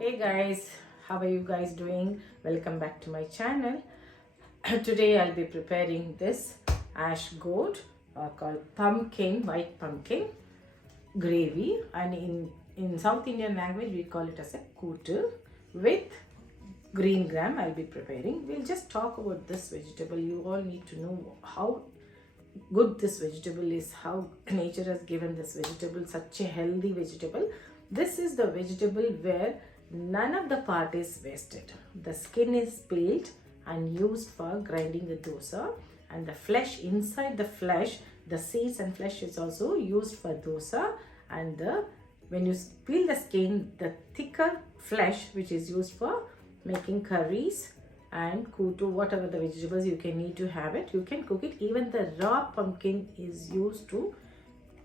Hey guys, how are you guys doing? Welcome back to my channel. Today I'll be preparing this ash gourd called white pumpkin gravy, and in South Indian language we call it as a Kootu with green gram. I'll be preparing. We'll just talk about this vegetable. You all need to know how good this vegetable is, how nature has given this vegetable such a healthy vegetable. This is the vegetable where none of the part is wasted. The skin is peeled and used for grinding the dosa, and the flesh, inside the flesh, the seeds and flesh is also used for dosa, and when you peel the skin, the thicker flesh which is used for making curries and Kootu, whatever the vegetables you can need to have it, you can cook it. Even the raw pumpkin is used to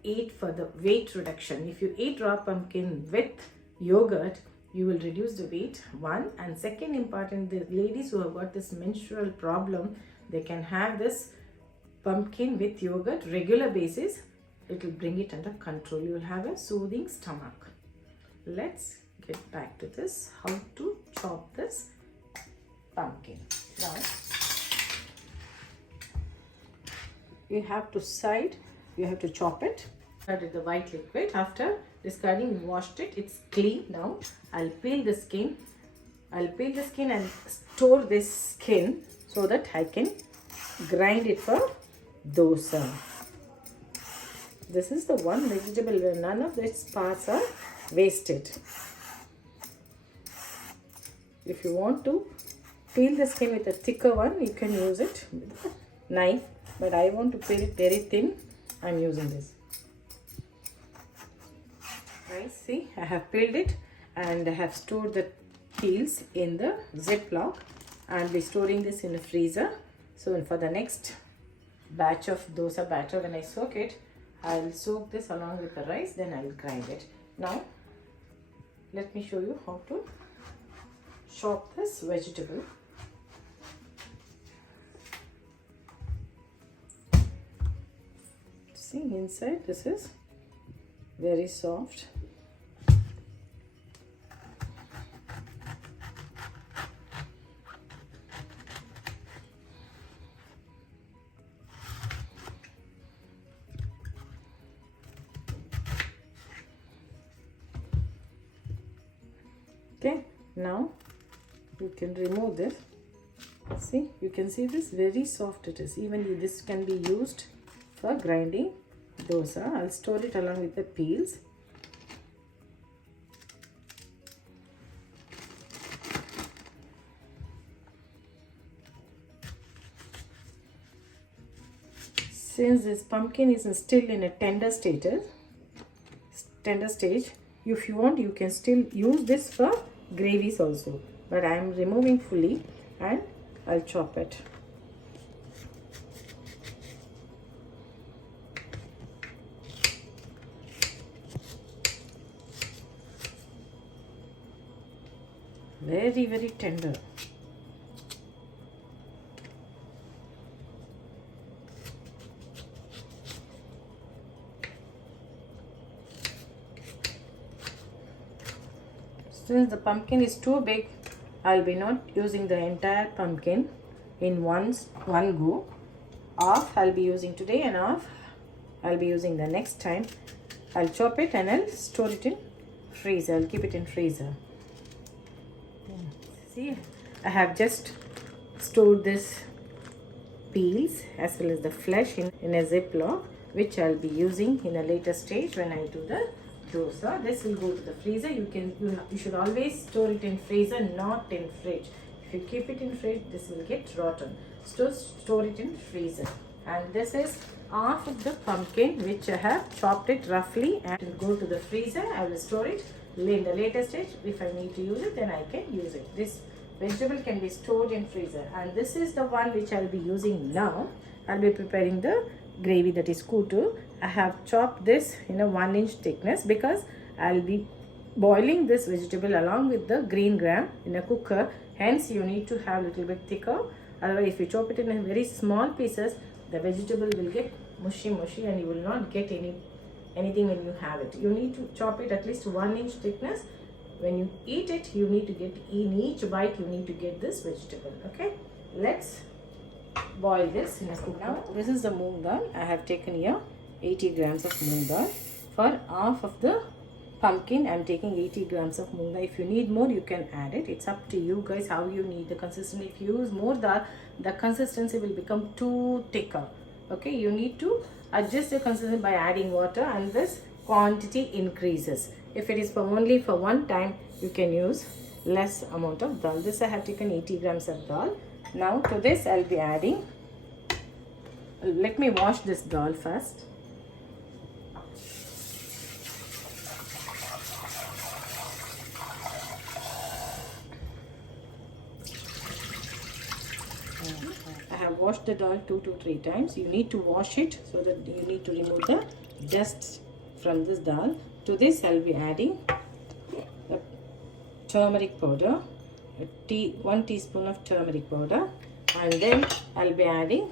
eat for the weight reduction. If you eat raw pumpkin with yogurt, you will reduce the weight, one. And second important, the ladies who have got this menstrual problem, they can have this pumpkin with yogurt regular basis. It will bring it under control. You will have a soothing stomach. Let's get back to this, how to chop this pumpkin. Now you have to chop it. Added the white liquid. After discarding, washed it, it's clean. Now I'll peel the skin and store this skin so that I can grind it for dosa. This is the one vegetable where none of its parts are wasted. If you want to peel the skin with a thicker one, you can use it with a knife, but I want to peel it very thin. I'm using this. Guys, see, I have peeled it and I have stored the peels in the Ziploc. I'll be storing this in the freezer. So for the next batch of dosa batter, when I soak it, I'll soak this along with the rice, then I'll grind it. Now let me show you how to chop this vegetable. See, inside this is very soft. Okay, now you can remove this. See, you can see this, very soft it is. Even this can be used for grinding dosa. I'll store it along with the peels. Since this pumpkin is still in a tender stage, if you want, you can still use this for gravies also, but I am removing fully and I'll chop it. Very, very tender. Since the pumpkin is too big, I'll be not using the entire pumpkin in one go. Half I'll be using today and half I'll be using the next time. I'll chop it and I'll store it in freezer. I'll keep it in freezer. See, I have just stored this peels as well as the flesh in a Ziploc, which I'll be using in a later stage when I do the dosa. This will go to the freezer. You should always store it in freezer, not in fridge. If you keep it in fridge, this will get rotten. So store it in freezer. And this is half of the pumpkin which I have chopped it roughly, and it will go to the freezer. I will store it in the later stage. If I need to use it, then I can use it. This vegetable can be stored in freezer, and this is the one which I'll be using now. I'll be preparing the gravy, that is Kootu. I have chopped this in a 1-inch thickness because I'll be boiling this vegetable along with the green gram in a cooker. Hence you need to have a little bit thicker. Otherwise, if you chop it in very small pieces, the vegetable will get mushy and you will not get anything when you have it. You need to chop it at least 1-inch thickness when you eat it, you need to get, in each bite you need to get this vegetable. Okay, let's boil this in a cooker. Now this is the moong dal. I have taken here 80 grams of moong dal. For half of the pumpkin, I am taking 80 grams of moong dal. If you need more, you can add it. It's up to you guys how you need the consistency. If you use more dal, the consistency will become too thicker. Okay, you need to adjust the consistency by adding water, and this quantity increases. If it is for only for one time, you can use less amount of dal. This I have taken 80 grams of dal. Now to this I'll be adding, let me wash this dal first. I have washed the dal 2 to 3 times. You need to wash it so that you need to remove the dust from this dal. To this I'll be adding the turmeric powder, 1 teaspoon of turmeric powder, and then I'll be adding,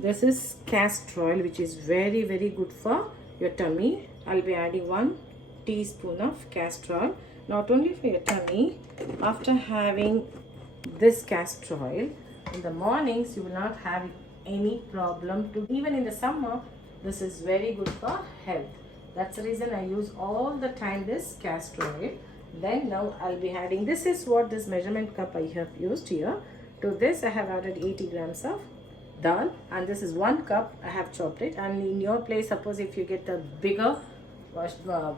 this is castor oil, which is very good for your tummy. I'll be adding 1 teaspoon of castor oil, not only for your tummy. After having this castor oil in the mornings, you will not have any problem to, even in the summer, this is very good for health. That's the reason I use all the time this castor oil. Then now I'll be adding, this is what this measurement cup I have used here. To this I have added 80 grams of dal, and this is 1 cup I have chopped it. And in your place, suppose if you get the bigger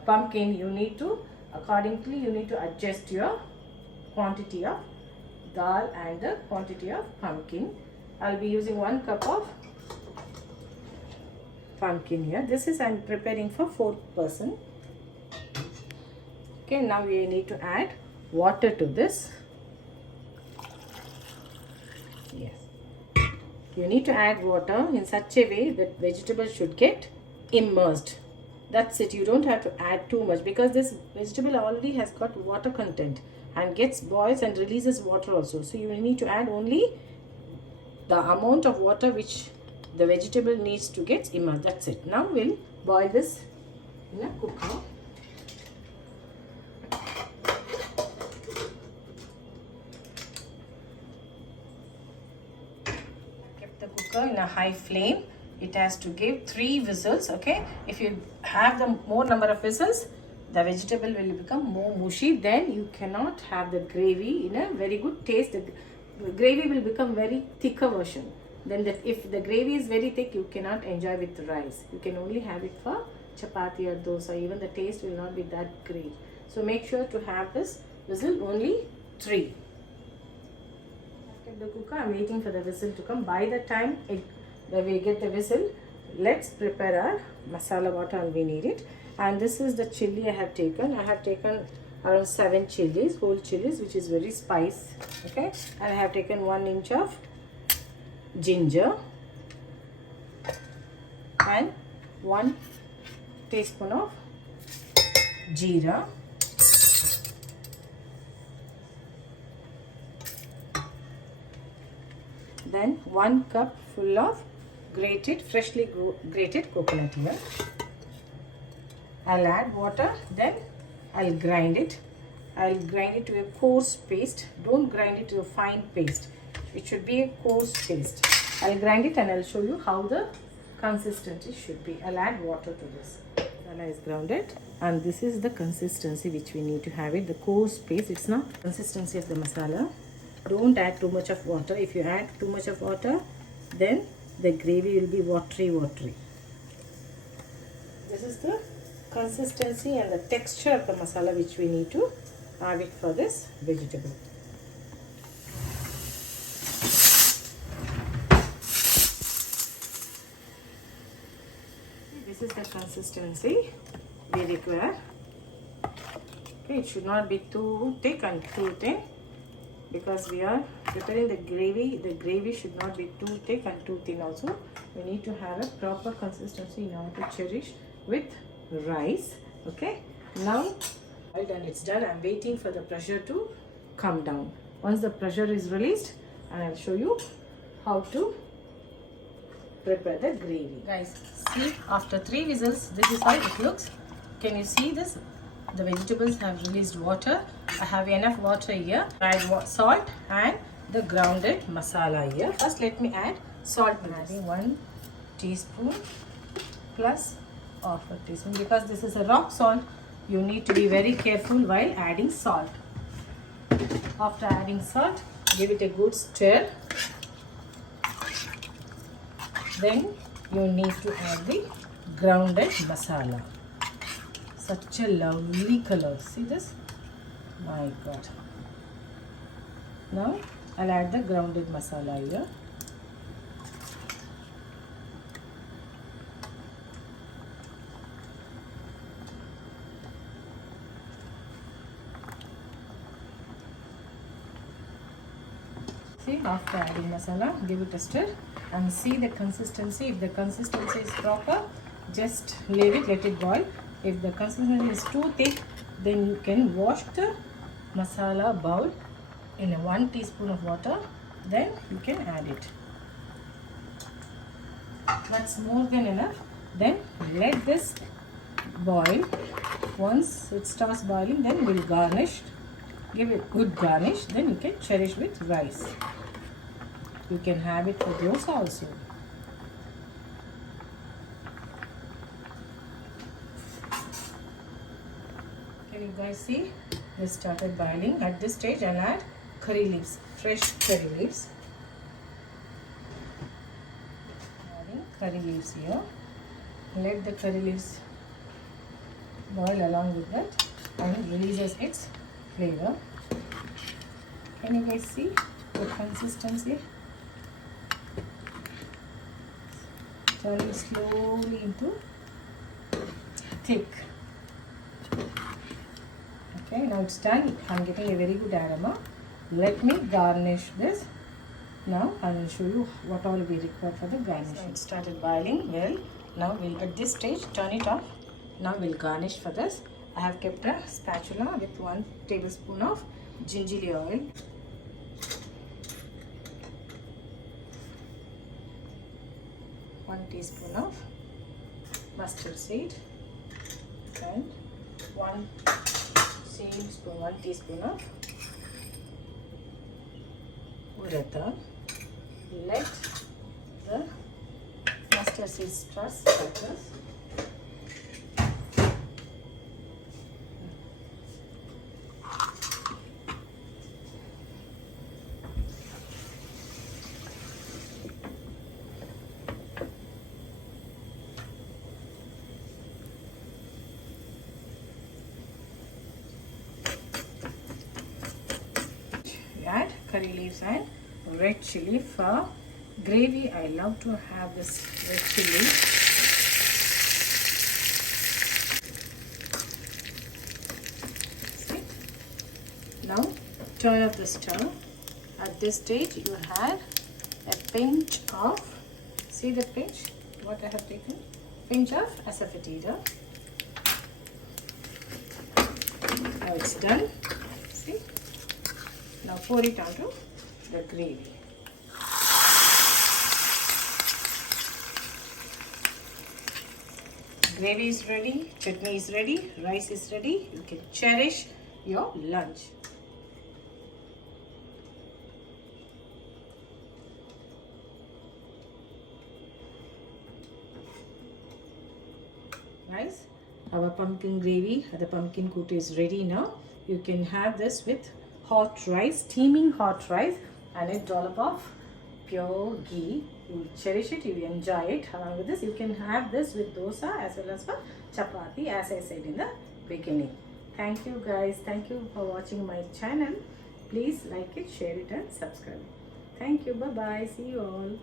pumpkin, you need to, accordingly you need to adjust your quantity of dal and the quantity of pumpkin. I'll be using 1 cup of pumpkin here. This is I'm preparing for 4 person. Okay, now we need to add water to this. Yes, you need to add water in such a way that vegetables should get immersed. That's it. You don't have to add too much, because this vegetable already has got water content and gets boils and releases water also. So you need to add only the amount of water which the vegetable needs to get immersed. That's it. Now we'll boil this in a cooker. Keep the cooker in a high flame. It has to give 3 whistles. Okay, if you have the more number of whistles, the vegetable will become more mushy. Then you cannot have the gravy in a very good taste. The gravy will become very thicker version. Then if the gravy is very thick, you cannot enjoy with rice. You can only have it for chapathi or dosa. Even the taste will not be that great. So make sure to have this whistle only 3. Keep the cooker. I'm waiting for the whistle to come. By the time we get the whistle, let's prepare our masala water, and we need it. And this is the chili I have taken. I have taken around 7 chilies, whole chilies, which is very spice. Okay, and I have taken 1 inch of ginger and 1 teaspoon of jeera, then 1 cup full of freshly grated coconut here. I'll add water, then I'll grind it. I'll grind it to a coarse paste. Don't grind it to a fine paste. It should be a coarse paste. I'll grind it and I'll show you how the consistency should be. I'll add water to this. Masala is grounded, and this is the consistency which we need to have it. The coarse paste. It's not consistency of the masala. Don't add too much of water. If you add too much of water, then the gravy will be watery. This is the consistency and the texture of the masala which we need to have it for this vegetable. This is the consistency we require. Okay, it should not be too thick and too thin, because we are preparing the gravy. The gravy should not be too thick and too thin also. We need to have a proper consistency in order to cherish with rice. Okay, now and it's done. I'm waiting for the pressure to come down. Once the pressure is released, and I'll show you how to prepare the gravy. Guys, see, after 3 whistles, this is how it looks. Can you see this? The vegetables have released water. I have enough water here. Add salt and the grounded masala here. First let me add salt. I'm adding 1 teaspoon plus half a teaspoon. Because this is a rock salt, you need to be very careful while adding salt. After adding salt, give it a good stir. Then you need to add the grounded masala. Such a lovely color. See this? My God. Now I'll add the grounded masala here. See, after adding masala, give it a stir and see the consistency. If the consistency is proper, just leave it, let it boil. If the consistency is too thick, then you can wash the masala bowl in 1 teaspoon of water. Then you can add it. That's more than enough. Then let this boil. Once it starts boiling, then we'll garnish. Give it good garnish. Then you can cherish with rice. You can have it for dosa also. Can you guys see? This started boiling. At this stage, I'll add curry leaves, fresh curry leaves. Adding curry leaves here. Let the curry leaves boil along with that and releases its flavor. Can you guys see the consistency? Turning slowly into thick. Okay, now it's done. I'm getting a very good aroma. Let me garnish this. Now I will show you what all will be required for the garnish. So it started boiling well. Now we'll at this stage turn it off. Now we'll garnish for this. I have kept a spatula with 1 tablespoon of gingerly oil. One teaspoon of mustard seed and 1 teaspoon of Urad. Let the mustard seed start like this. Add curry leaves and red chili. For gravy, I love to have this red chili. See? Now turn up the stove. At this stage, you add a pinch of, see the pinch, what I have taken? Pinch of asafoetida. Now it's done. See? Now pour it onto the gravy. Gravy is ready, chutney is ready, rice is ready. You can cherish your lunch. Guys, our pumpkin gravy, the pumpkin kootu is ready now. You can have this with hot rice, steaming hot rice, and a dollop of pure ghee. You will cherish it, you will enjoy it. Along with this, you can have this with dosa as well as for chapathi, as I said in the beginning. Thank you guys. Thank you for watching my channel. Please like it, share it and subscribe. Thank you. Bye bye. See you all.